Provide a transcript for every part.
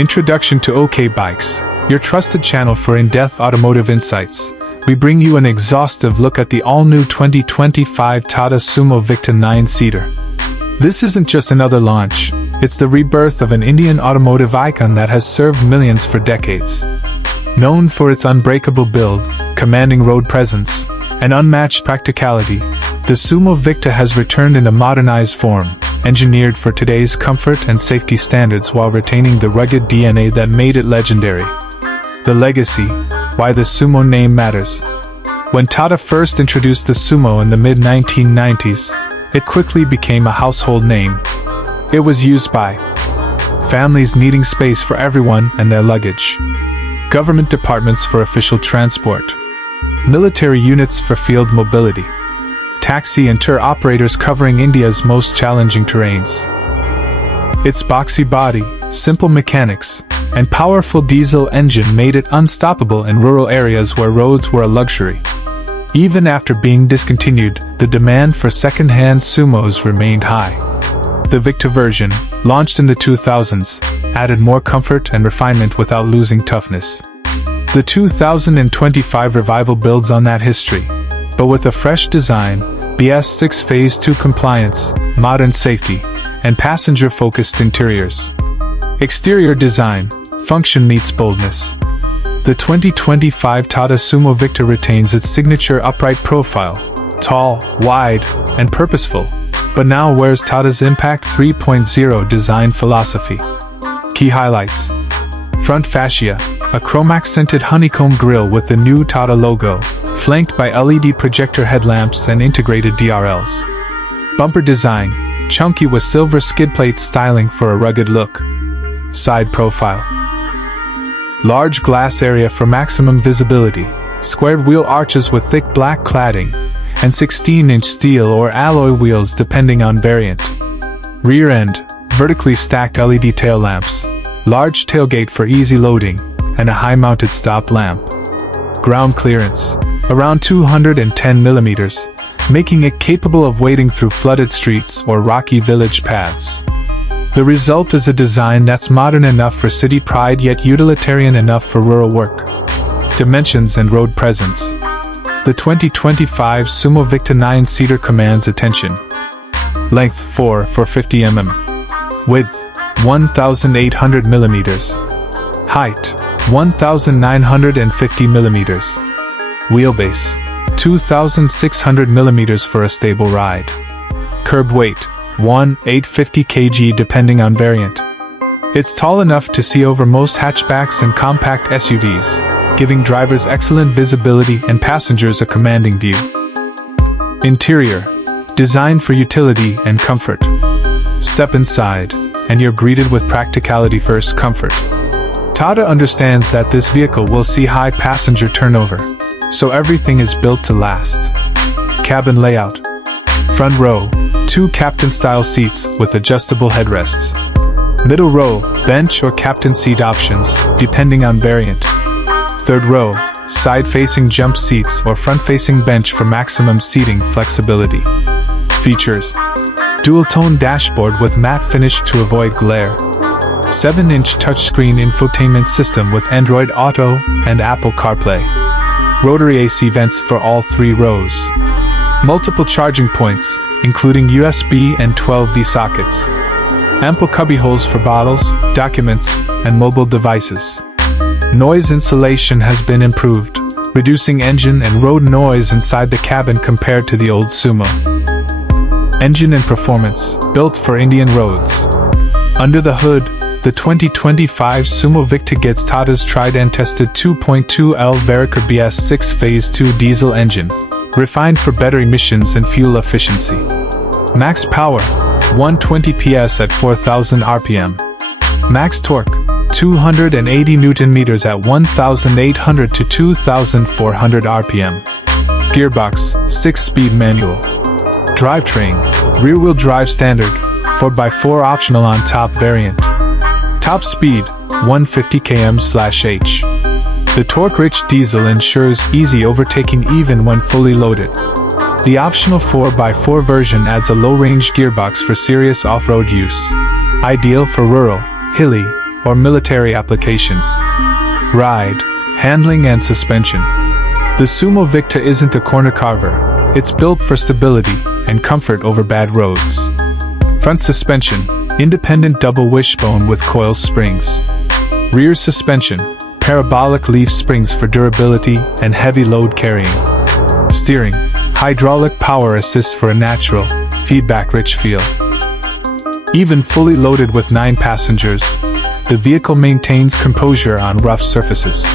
Introduction to OK Bikes, your trusted channel for in-depth automotive insights. We bring you an exhaustive look at the all-new 2025 Tata Sumo Victa 9-seater. This isn't just another launch, it's the rebirth of an Indian automotive icon that has served millions for decades. Known for its unbreakable build, commanding road presence, and unmatched practicality, the Sumo Victa has returned in a modernized form, engineered for today's comfort and safety standards while retaining the rugged DNA that made it legendary. The legacy, why the Sumo name matters. When Tata first introduced the Sumo in the mid-1990s, it quickly became a household name. It was used by families needing space for everyone and their luggage, government departments for official transport, military units for field mobility, taxi and tour operators covering India's most challenging terrains. Its boxy body, simple mechanics, and powerful diesel engine made it unstoppable in rural areas where roads were a luxury. Even after being discontinued, the demand for second-hand Sumos remained high. The Victa version, launched in the 2000s, added more comfort and refinement without losing toughness. The 2025 revival builds on that history, but with a fresh design, BS6 Phase 2 compliance, modern safety, and passenger-focused interiors. Exterior design, function meets boldness. The 2025 Tata Sumo Victa retains its signature upright profile, tall, wide, and purposeful, but now wears Tata's Impact 3.0 design philosophy. Key highlights: front fascia, a chrome-accented honeycomb grille with the new Tata logo, flanked by LED projector headlamps and integrated DRLs. Bumper design, chunky with silver skid plates styling for a rugged look. Side profile, large glass area for maximum visibility, squared wheel arches with thick black cladding, and 16-inch steel or alloy wheels depending on variant. Rear end, vertically stacked LED tail lamps, large tailgate for easy loading, and a high-mounted stop lamp. Ground clearance, around 210 millimeters, making it capable of wading through flooded streets or rocky village paths. The result is a design that's modern enough for city pride yet utilitarian enough for rural work. Dimensions and road presence. The 2025 Sumo Victa 9-seater commands attention. Length 4 for 50 mm. Width 1,800 millimeters. Height 1,950 millimeters. Wheelbase 2,600 millimeters for a stable ride. Curb weight 1,850 kg depending on variant. It's tall enough to see over most hatchbacks and compact SUVs, giving drivers excellent visibility and passengers a commanding view. Interior, designed for utility and comfort. Step inside, and you're greeted with practicality-first comfort. Tata understands that this vehicle will see high passenger turnover, so everything is built to last. Cabin layout. Front row, 2 captain-style seats with adjustable headrests. Middle row, bench or captain seat options, depending on variant. Third row, side-facing jump seats or front-facing bench for maximum seating flexibility. Features: dual-tone dashboard with matte finish to avoid glare. 7-inch touchscreen infotainment system with Android Auto and Apple CarPlay. Rotary AC vents for all 3 rows. Multiple charging points, including USB and 12V sockets. Ample cubbyholes for bottles, documents, and mobile devices. Noise insulation has been improved, reducing engine and road noise inside the cabin compared to the old Sumo. Engine and performance, built for Indian roads. Under the hood, the 2025 Sumo Victa gets Tata's tried and tested 2.2L Verica BS6 Phase 2 diesel engine, refined for better emissions and fuel efficiency. Max power, 120 PS at 4,000 RPM. Max torque, 280 Nm at 1,800 to 2,400 RPM. Gearbox, 6-speed manual. Drivetrain, rear-wheel drive standard, 4x4 optional on top variant. Top speed, 150 km/h. The torque-rich diesel ensures easy overtaking even when fully loaded. The optional 4x4 version adds a low-range gearbox for serious off-road use. Ideal for rural, hilly, or military applications. Ride, handling and suspension. The Sumo Victa isn't a corner carver, it's built for stability and comfort over bad roads. Front suspension, independent double wishbone with coil springs. Rear suspension, parabolic leaf springs for durability and heavy load carrying. Steering, hydraulic power assist for a natural, feedback-rich feel. Even fully loaded with 9 passengers, the vehicle maintains composure on rough surfaces.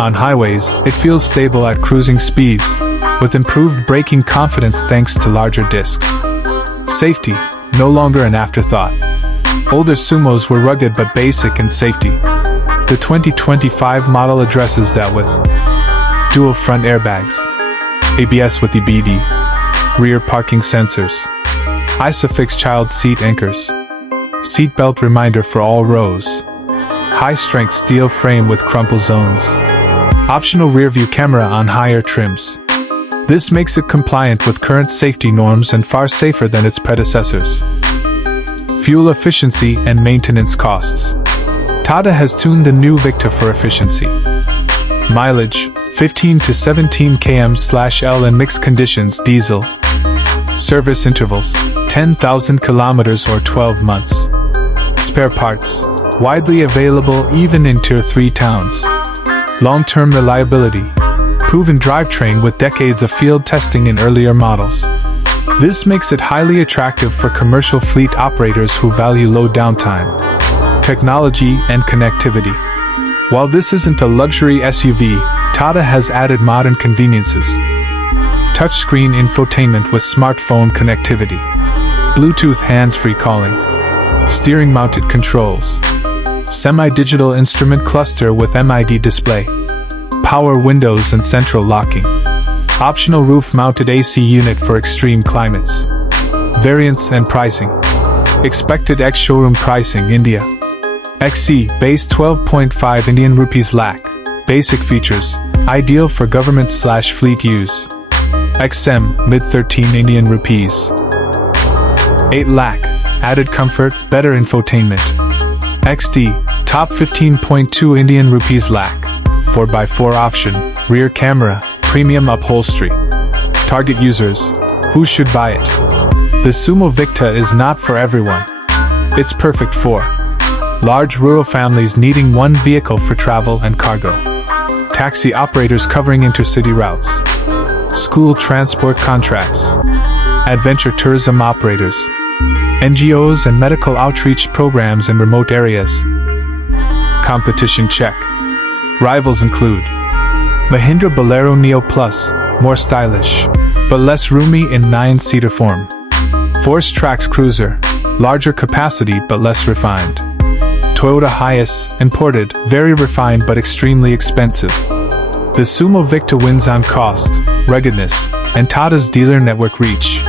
On highways, it feels stable at cruising speeds, with improved braking confidence thanks to larger discs. Safety, no longer an afterthought. Older Sumos were rugged but basic in safety. The 2025 model addresses that with dual front airbags, ABS with EBD, rear parking sensors, ISOFIX child seat anchors, seatbelt reminder for all rows, high-strength steel frame with crumple zones, optional rear-view camera on higher trims. This makes it compliant with current safety norms and far safer than its predecessors. Fuel efficiency and maintenance costs. Tata has tuned the new Victa for efficiency. Mileage, 15 to 17 km/L in mixed conditions diesel. Service intervals, 10,000 kilometers or 12 months. Spare parts, widely available even in Tier 3 towns. Long-term reliability, proven drivetrain with decades of field testing in earlier models. This makes it highly attractive for commercial fleet operators who value low downtime, technology, and connectivity. While this isn't a luxury SUV, Tata has added modern conveniences. Touchscreen infotainment with smartphone connectivity, Bluetooth hands-free calling, steering-mounted controls, semi-digital instrument cluster with MID display, power windows and central locking, optional roof-mounted AC unit for extreme climates. Variants and pricing. Expected ex-showroom pricing India. XC, base 12.5 Indian rupees lakh. Basic features, ideal for government/fleet use. XM, mid-13 Indian rupees. 8 lakh, added comfort, better infotainment. XT, top 15.2 Indian rupees lakh. 4x4 option, rear camera, premium upholstery. Target users, who should buy it? The Sumo Victa is not for everyone. It's perfect for large rural families needing one vehicle for travel and cargo, taxi operators covering intercity routes, school transport contracts, adventure tourism operators, NGOs and medical outreach programs in remote areas. Competition check. Rivals include Mahindra Bolero Neo Plus, more stylish, but less roomy in 9-seater form. Force Trax Cruiser, larger capacity but less refined. Toyota Hiace, imported, very refined but extremely expensive. The Sumo Victa wins on cost, ruggedness, and Tata's dealer network reach.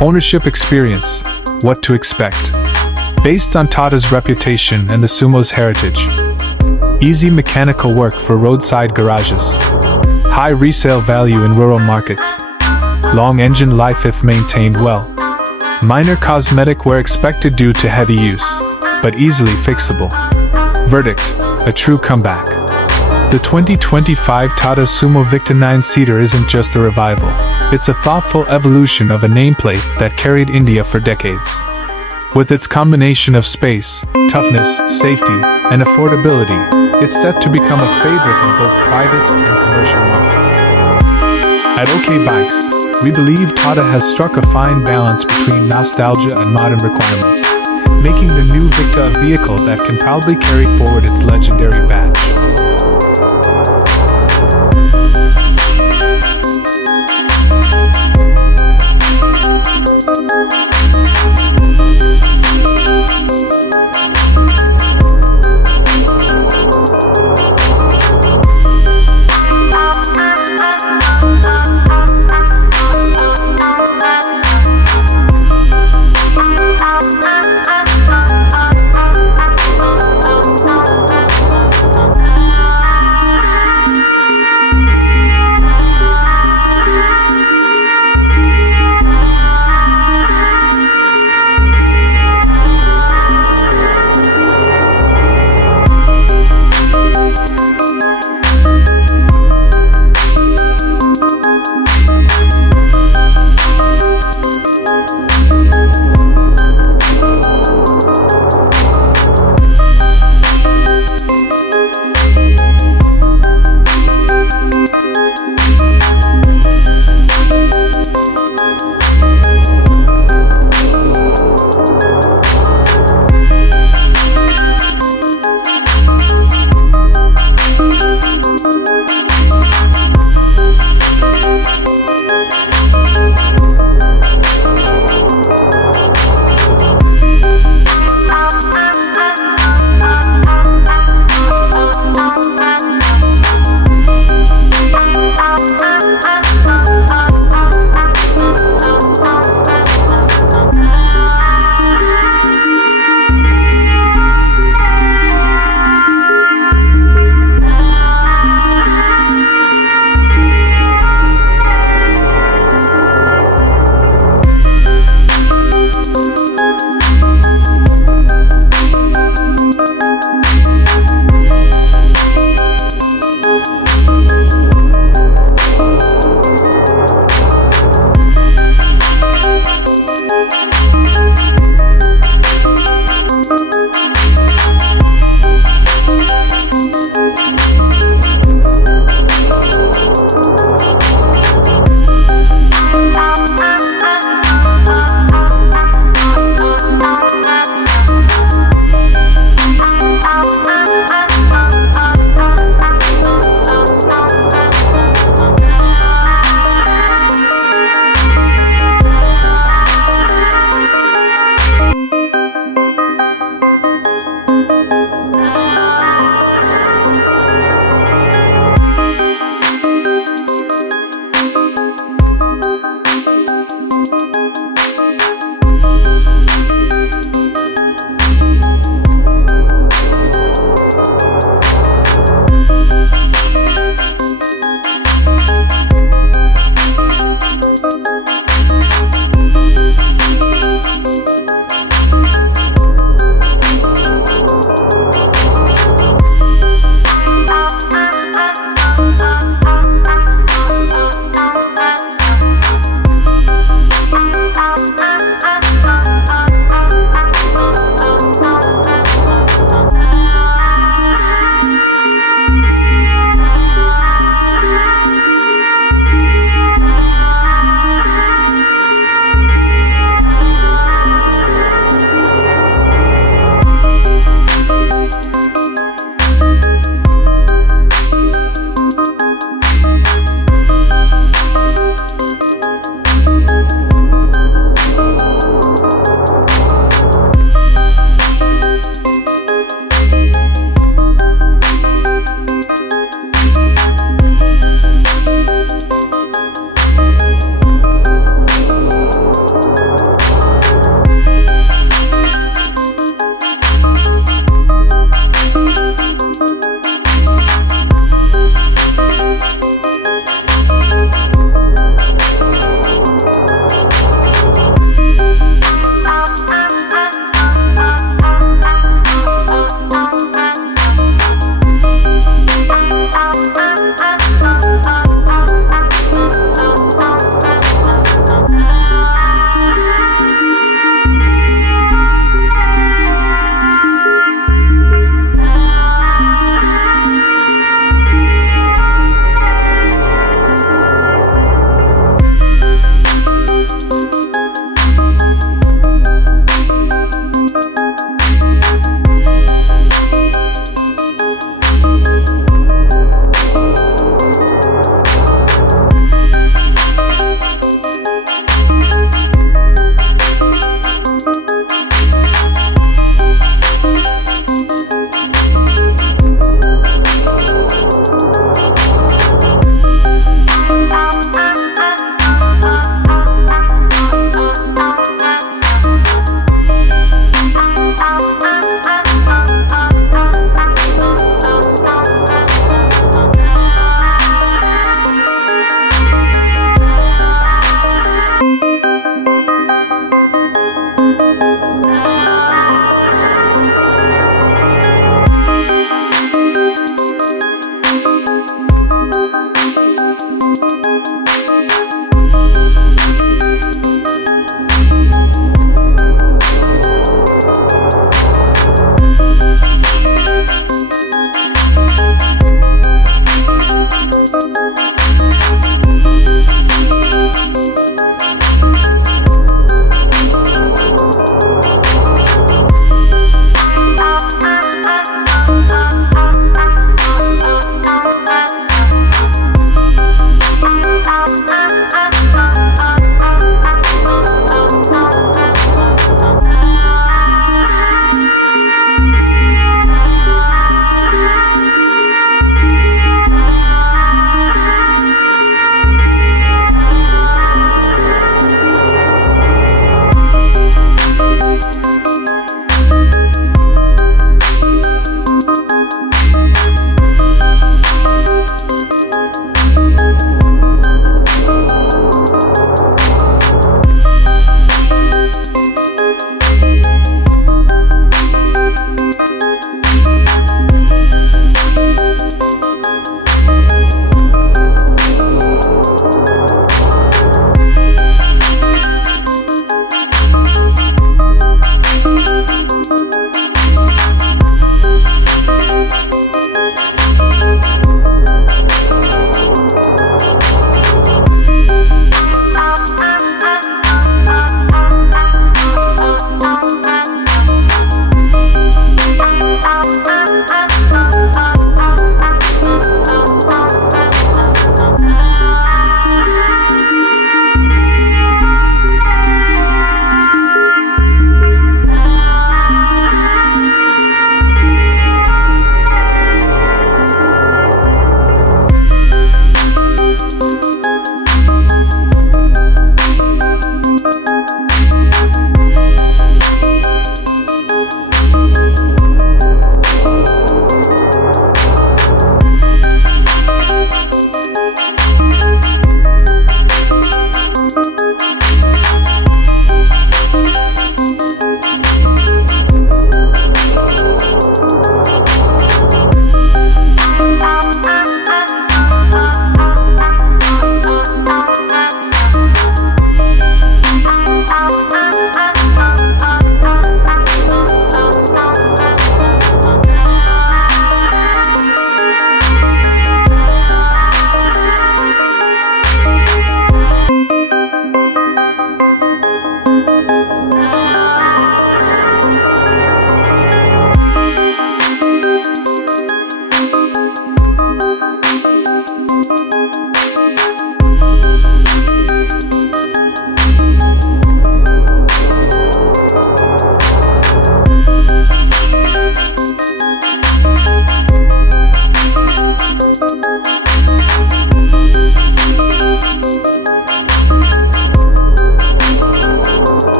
Ownership experience, what to expect. Based on Tata's reputation and the Sumo's heritage. Easy mechanical work for roadside garages. High resale value in rural markets. Long engine life if maintained well. Minor cosmetic wear expected due to heavy use, but easily fixable. Verdict, a true comeback. The 2025 Tata Sumo Victa 9-seater isn't just a revival, it's a thoughtful evolution of a nameplate that carried India for decades. With its combination of space, toughness, safety, and affordability, it's set to become a favorite in both private and commercial markets. At OK Bikes, we believe Tata has struck a fine balance between nostalgia and modern requirements, making the new Victa a vehicle that can proudly carry forward its legendary badge.